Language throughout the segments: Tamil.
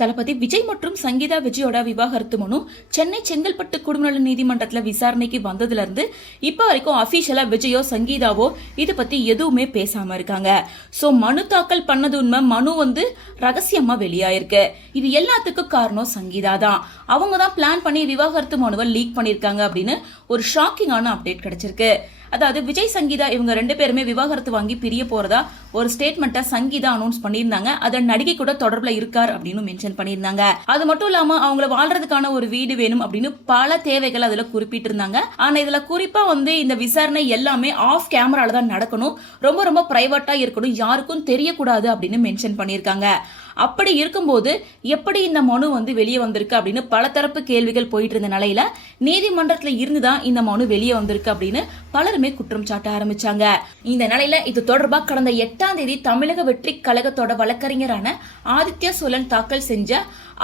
தளபதி விஜய் மற்றும் சங்கீதா விஜயோட விவாகரத்து மனு சென்னை செங்கல்பட்டு குடும்ப நல நீதிமன்றத்துல விசாரணைக்கு வந்ததுல இருந்து இப்ப வரைக்கும் அபிஷியலா விஜயோ சங்கீதாவோ இது பத்தி எதுவுமே பேசாம இருக்காங்க. சோ மனு தாக்கல் பண்ணது உண்மை, மனு ரகசியமா வெளியாயிருக்கு. இது எல்லாத்துக்கும் காரணம் சங்கீதா தான். அவங்க தான் பிளான் பண்ணி விவாகரத்து மனுவை லீக் பண்ணிருக்காங்க அப்படின்னு ஒரு ஷாக்கிங்கான அப்டேட் கிடைச்சிருக்கு. அதாவது விஜய் சங்கீதா இவங்க 2 பேருமே விவாகரத்து வாங்கி பிரிய போறதா ஒரு ஸ்டேட்மெண்ட்டை சங்கீதா அனௌன்ஸ் பண்ணியிருந்தாங்க. அதன் நடிகை கூட தொடர்புல இருக்கார் அப்படின்னு மென்ஷன் பண்ணியிருந்தாங்க. அது மட்டும் இல்லாம அவங்கள வாழ்றதுக்கான ஒரு வீடு வேணும் அப்படின்னு பல தேவைகள் அதுல குறிப்பிட்டு இருந்தாங்க. ஆனா இதுல குறிப்பா இந்த விசாரணை எல்லாமே ஆஃப் கேமரால தான் நடக்கணும், ரொம்ப ரொம்ப பிரைவேட்டா இருக்கணும், யாருக்கும் தெரியக்கூடாது அப்படின்னு மென்ஷன் பண்ணியிருக்காங்க. அப்படி இருக்கும்போது எப்படி இந்த மனு வெளியே வந்திருக்கு அப்படின்னு பல தரப்பு கேள்விகள் போயிட்டு இருந்த நிலையில நீதிமன்றத்துல இருந்துதான் இந்த மனு வெளியே வந்திருக்கு அப்படின்னு பலருமே குற்றம் சாட்ட ஆரம்பிச்சாங்க. இந்த நிலையில இது தொடர்பா கடந்த 8ஆம் தேதி தமிழக வெற்றி கழகத்தோட வழக்கறிஞரான ஆதித்யா சோழன் தாக்கல் செஞ்ச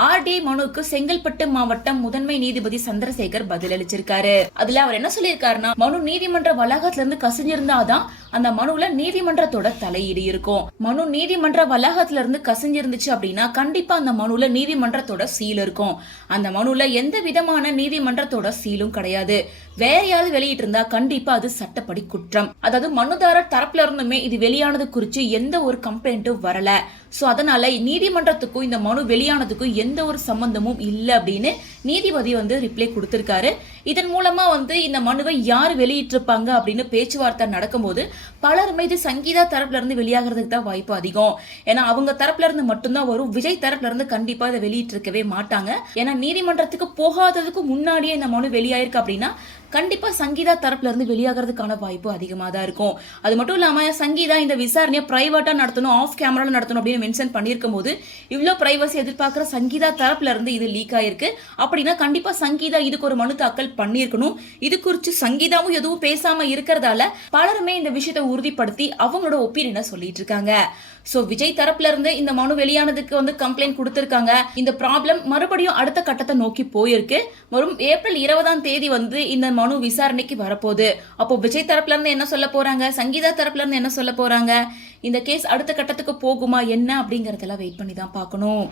ஆர்டி மனுவுக்கு செங்கல்பட்டு மாவட்டம் முதன்மை நீதிபதி சந்திரசேகர் பதிலளிச்சிருக்காரு. அதுல அவர் என்ன சொல்லியிருக்காருன்னா, மனு நீதிமன்ற வளாகத்துல இருந்து கசிஞ்சிருந்தாதான் அந்த மனுவுல நீதிமன்றத்தோட தலையீடு இருக்கும். மனு நீதிமன்ற வளாகத்துல இருந்து கசிஞ்சிருந்துச்சு அப்படின்னா கண்டிப்பா அந்த மனுல நீதிமன்றத்தோட சீல் இருக்கும். அந்த மனுல எந்த விதமான நீதிமன்றத்தோட சீலும் கிடையாது. வேற யாராவது வெளியிட்டு இருந்தா கண்டிப்பா அது சட்டப்படி குற்றம். அதாவது மனுதாரர் தரப்புல இருந்துமே இது வெளியானது குறித்து எந்த ஒரு கம்ப்ளைண்ட்டும் வரல. சோ அதனால நீதிமன்றத்துக்கும் இந்த மனு வெளியானதுக்கும் எந்த ஒரு சம்பந்தமும் இல்ல அப்படின்னு நீதிபதி ரிப்ளை கொடுத்திருக்காரு. இதன் மூலமா இந்த மனுவை யாரு வெளியிட்டிருப்பாங்க அப்படின்னு பேச்சுவார்த்தை நடக்கும்போது பலருமே இது சங்கீதா தரப்புல இருந்து வெளியாகிறதுக்கு தான் வாய்ப்பு அதிகம். ஏன்னா அவங்க தரப்புல இருந்து மட்டும்தான் வரும், விஜய் தரப்புல இருந்து கண்டிப்பா இதை வெளியிட்டு இருக்கவே மாட்டாங்க. ஏன்னா நீதிமன்றத்துக்கு போகாததுக்கு முன்னாடியே இந்த மனு வெளியாயிருக்கு அப்படின்னா கண்டிப்பா சங்கீதா தரப்புல இருந்து வெளியாகிறதுக்கான வாய்ப்பு அதிகமா தான் இருக்கும். அது மட்டும் இல்லாம சங்கீதா இந்த விசாரணையை பிரைவேட்டா நடத்தணும், ஆஃப் கேமரால நடத்தணும் அப்படின்னு மென்ஷன் பண்ணிருக்கும் போது இவ்வளவு பிரைவசி எதிர்பார்க்கிற சங்கீதா தரப்புல இருந்து இது லீக் ஆயிருக்கு அப்படின்னா கண்டிப்பா சங்கீதா இதுக்கு ஒரு மனு தாக்கல் பண்ணிருக்கணும். இது குறித்து சங்கீதாவும் எதுவும் பேசாம இருக்கிறதால பலருமே இந்த விஷயத்தை உறுதிப்படுத்தி அவங்களோட ஒப்பீனியனை சொல்லிட்டு இருக்காங்க. சோ விஜய் தரப்புல இருந்து இந்த மனு வெளியானதுக்கு கம்ப்ளைண்ட் கொடுத்திருக்காங்க. இந்த ப்ராப்ளம் மறுபடியும் அடுத்த கட்டத்தை நோக்கி போயிருக்கு. வரும் ஏப்ரல் 20ஆம் தேதி இந்த மனு விசாரணைக்கு வரப்போகுது. அப்போ விஜய் தரப்புல இருந்து என்ன சொல்ல போறாங்க, சங்கீதா தரப்புல இருந்து என்ன சொல்ல போறாங்க, இந்த கேஸ் அடுத்த கட்டத்துக்கு போகுமா என்ன அப்படிங்கறதெல்லாம் வெயிட் பண்ணி தான் பார்க்கணும்.